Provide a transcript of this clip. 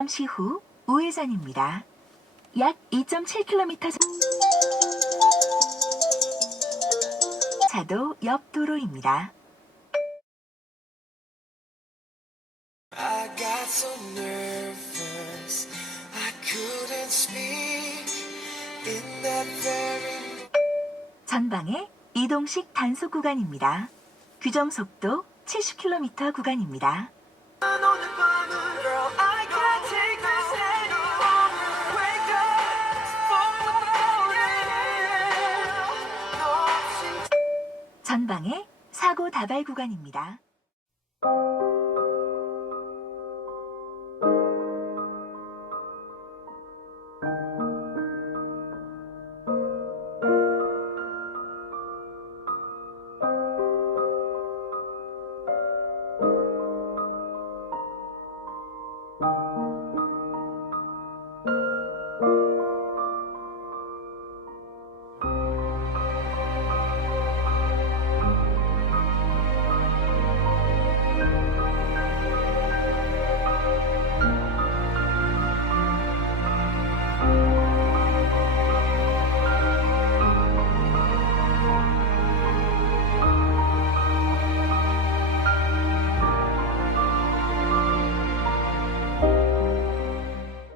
잠시 후 우회전입니다. 약 2.7km 차도 옆 도로입니다. 전방에 이동식 단속 구간입니다. 규정 속도 70km 구간입니다. 전방에 사고 다발 구간입니다.